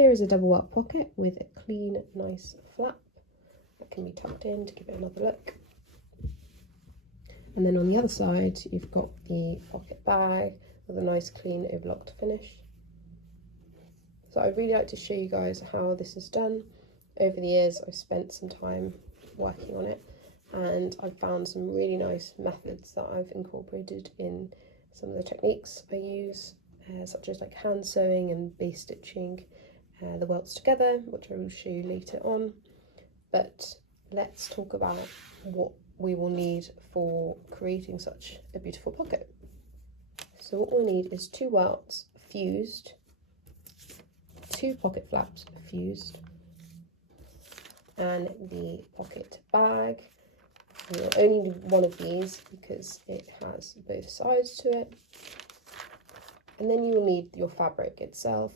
here is a double welt pocket with a clean, nice flap that can be tucked in to give it another look. And then on the other side, you've got the pocket bag with a nice clean overlocked finish. So I'd really like to show you guys how this is done. Over the years, I've spent some time working on it, and I've found some really nice methods that I've incorporated in some of the techniques I use, such as like hand sewing and base stitching the welts together, which I will show you later on. But let's talk about what we will need for creating such a beautiful pocket. So what we'll need is 2 welts fused, 2 pocket flaps fused, and the pocket bag. And you'll only need one of these because it has both sides to it. And then you will need your fabric itself.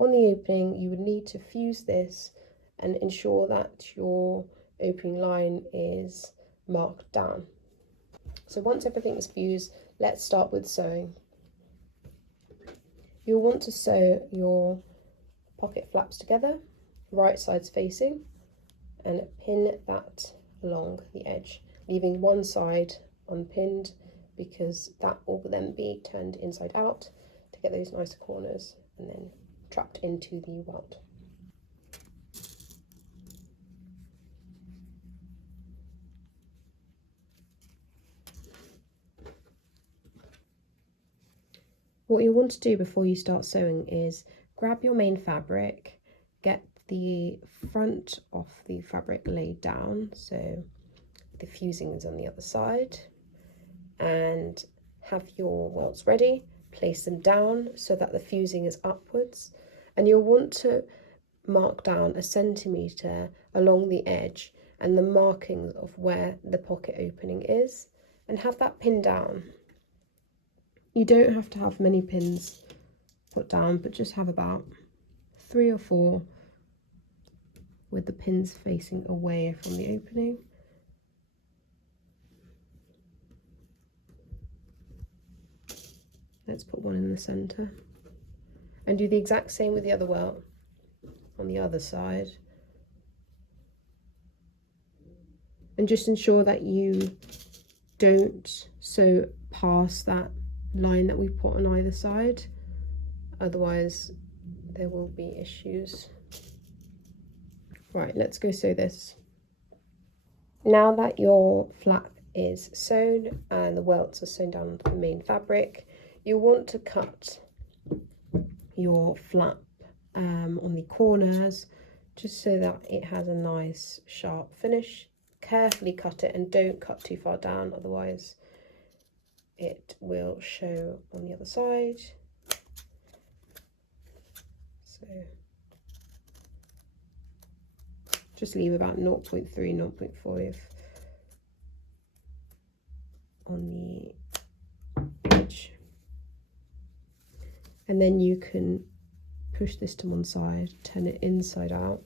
On the opening, you would need to fuse this and ensure that your opening line is marked down. So once everything is fused, let's start with sewing. You'll want to sew your pocket flaps together, right sides facing, and pin that along the edge, leaving one side unpinned because that will then be turned inside out to get those nice corners and then trapped into the welt. What you'll want to do before you start sewing is grab your main fabric, get the front of the fabric laid down, so the fusing is on the other side, and have your welts ready. Place them down so that the fusing is upwards, and you'll want to mark down 1 centimetre along the edge and the markings of where the pocket opening is, and have that pinned down. You don't have to have many pins put down, but just have about 3 or 4 with the pins facing away from the opening. Let's put one in the centre and do the exact same with the other welt on the other side. And just ensure that you don't sew past that line that we put on either side, otherwise there will be issues. Right, let's go sew this. Now that your flap is sewn and the welts are sewn down onto the main fabric, you want to cut your flap on the corners just so that it has a nice sharp finish. Carefully cut it and don't cut too far down, otherwise it will show on the other side. So just leave about 0.3, 0.5 on the edge. And then you can push this to one side, turn it inside out,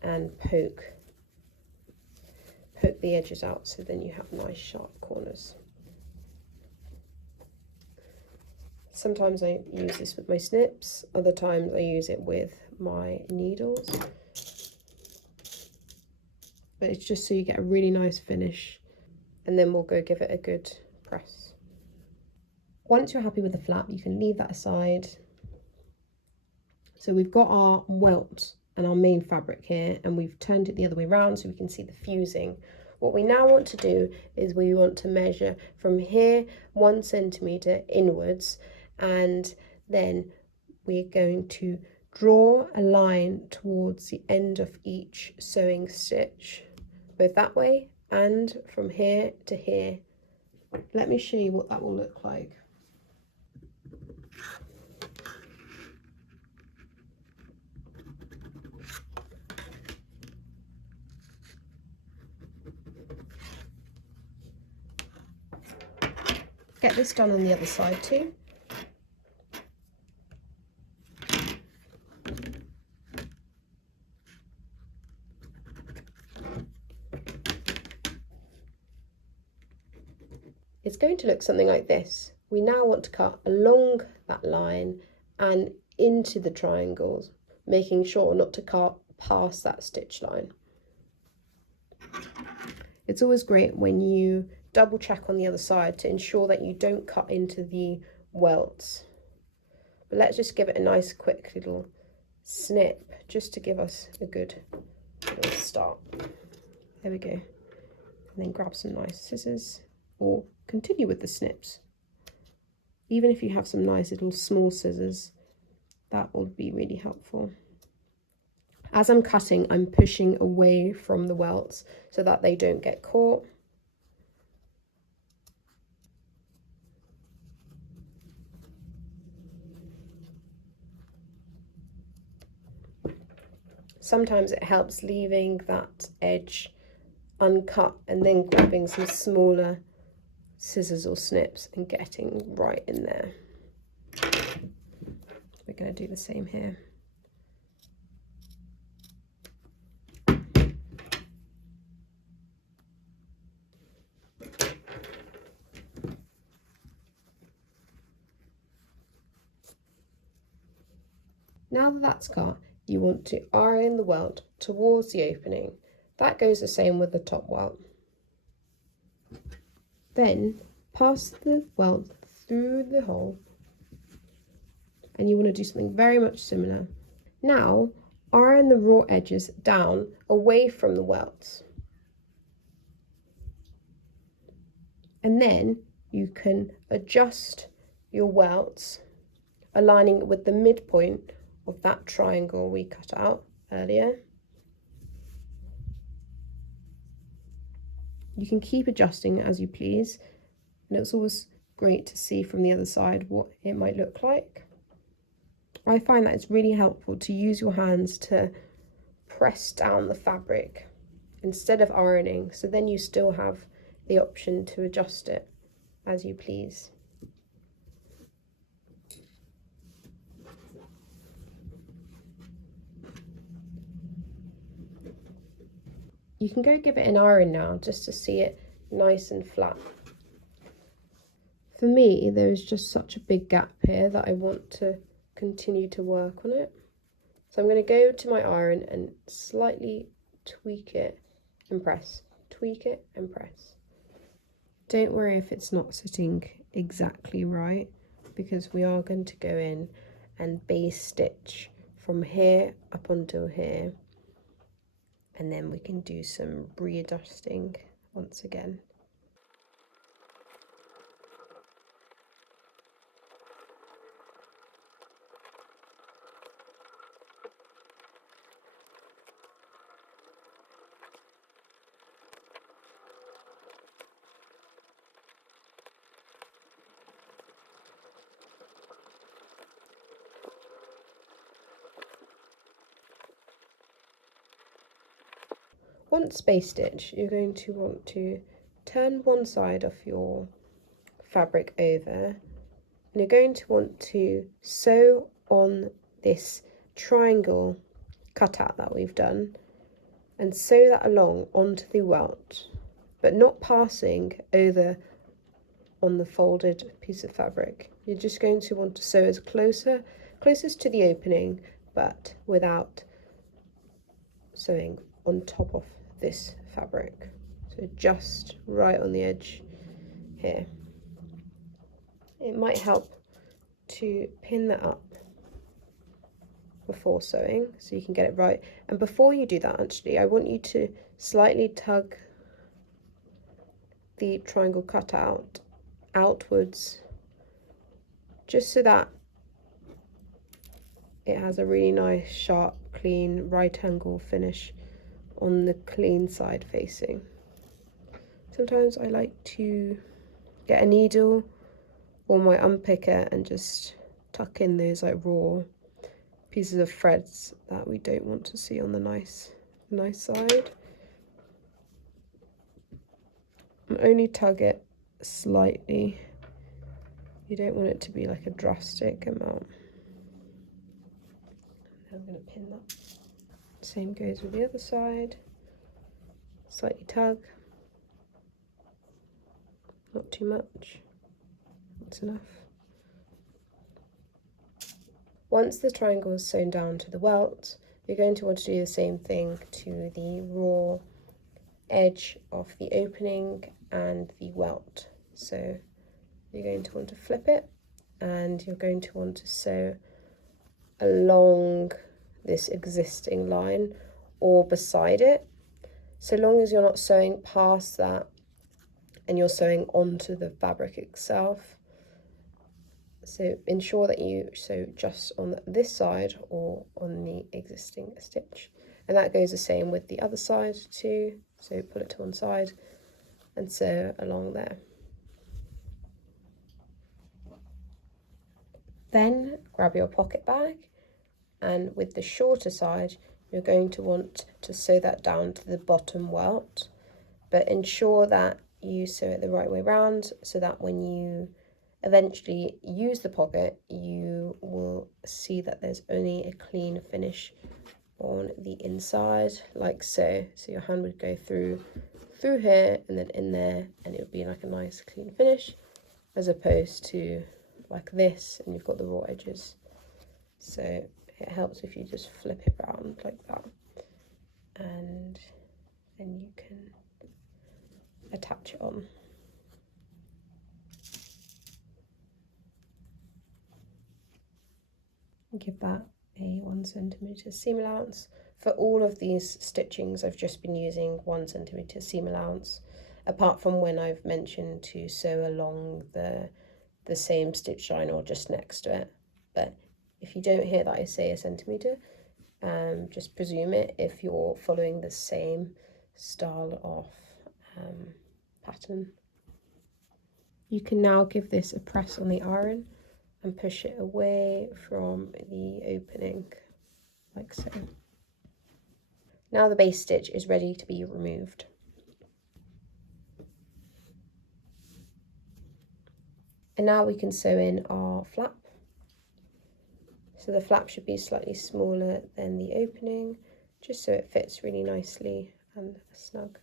and poke the edges out, so then you have nice sharp corners. Sometimes I use this with my snips, other times I use it with my needles. But it's just so you get a really nice finish, and then we'll go give it a good press. Once you're happy with the flap, you can leave that aside. So we've got our welt and our main fabric here, and we've turned it the other way around so we can see the fusing. What we now want to do is we want to measure from here 1 centimetre inwards, and then we're going to draw a line towards the end of each sewing stitch, both that way and from here to here. Let me show you what that will look like. Get this done on the other side too. It's going to look something like this. We now want to cut along that line and into the triangles making sure not to cut past that stitch line. It's always great when you double check on the other side to ensure that you don't cut into the welts. But let's just give it a nice quick little snip just to give us a good little start. There we go. And then grab some nice scissors or continue with the snips. Even if you have some nice little small scissors, that will be really helpful. As I'm cutting, I'm pushing away from the welts so that they don't get caught. Sometimes it helps leaving that edge uncut and then grabbing some smaller scissors or snips and getting right in there. We're going to do the same here. Now that that's cut, you want to iron the welt towards the opening. That goes the same with the top welt. Then pass the welt through the hole, and you want to do something very much similar. Now iron the raw edges down away from the welts, and then you can adjust your welts, aligning it with the midpoint of that triangle we cut out earlier. You can keep adjusting as you please, and it's always great to see from the other side what it might look like. I find that it's really helpful to use your hands to press down the fabric instead of ironing, so then you still have the option to adjust it as you please. You can go give it an iron now just to see it nice and flat. For me, there is just such a big gap here that I want to continue to work on it. So I'm going to go to my iron and slightly tweak it and press. Tweak it and press. Don't worry if it's not sitting exactly right, because we are going to go in and base stitch from here up until here, and then we can do some readjusting once again. Once base stitch, you're going to want to turn one side of your fabric over, and you're going to want to sew on this triangle cutout that we've done and sew that along onto the welt, but not passing over on the folded piece of fabric. You're just going to want to sew as closest to the opening, but without sewing on top of this fabric. So just right on the edge here. It might help to pin that up before sewing so you can get it right. And before you do that, actually, I want you to slightly tug the triangle cutout outwards, just so that it has a really nice, sharp, clean right angle finish on the clean side facing. Sometimes I like to get a needle or my unpicker and just tuck in those like raw pieces of threads that we don't want to see on the nice side. And only tug it slightly. You don't want it to be like a drastic amount. I'm going to pin that. Same goes with the other side. Slightly tug. Not too much. That's enough. Once the triangle is sewn down to the welt, you're going to want to do the same thing to the raw edge of the opening and the welt. So you're going to want to flip it, and you're going to want to sew along this existing line or beside it, so long as you're not sewing past that and you're sewing onto the fabric itself. So ensure that you sew just on this side or on the existing stitch, and that goes the same with the other side too. So pull it to one side and sew along there. Then grab your pocket bag, and with the shorter side you're going to want to sew that down to the bottom welt, but ensure that you sew it the right way round so that when you eventually use the pocket you will see that there's only a clean finish on the inside, like so. So your hand would go through here and then in there, and it would be like a nice clean finish, as opposed to like this and you've got the raw edges. So it helps if you just flip it around like that, and then you can attach it on. Give that a 1 centimeter seam allowance. For all of these stitchings I've just been using 1 centimeter seam allowance, apart from when I've mentioned to sew along the same stitch line or just next to it. But if you don't hear that I say a centimetre, just presume it if you're following the same style of pattern. You can now give this a press on the iron and push it away from the opening, like so. Now the base stitch is ready to be removed. And now we can sew in our flap. So the flap should be slightly smaller than the opening, just so it fits really nicely and snug.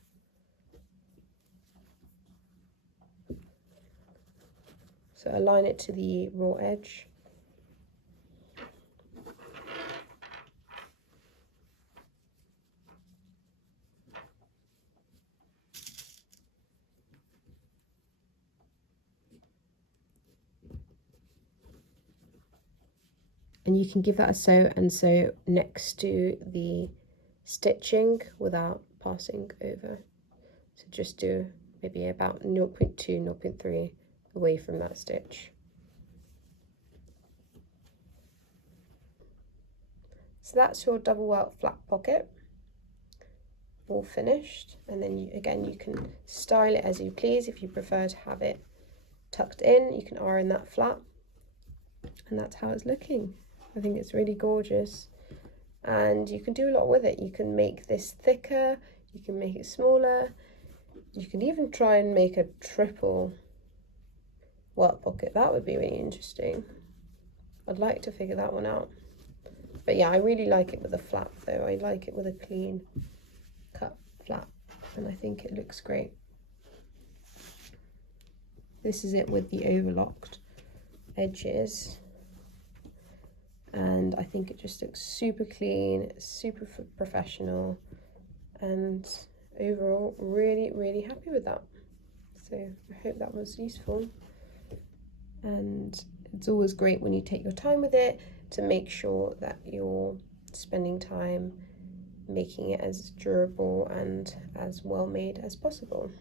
So align it to the raw edge. And you can give that a sew and sew next to the stitching without passing over. So just do maybe about 0.2, 0.3 away from that stitch. So that's your double welt flap pocket, all finished. And then again, you can style it as you please. If you prefer to have it tucked in, you can iron that flap, and that's how it's looking. I think it's really gorgeous, and you can do a lot with it. You can make this thicker, you can make it smaller, you can even try and make a triple welt pocket. That would be really interesting. I'd like to figure that one out. But yeah, I really like it with a flap though. I like it with a clean cut flap, and I think it looks great. This is it with the overlocked edges, and I think it just looks super clean, super professional, and overall really happy with that. So I hope that was useful, and it's always great when you take your time with it to make sure that you're spending time making it as durable and as well made as possible.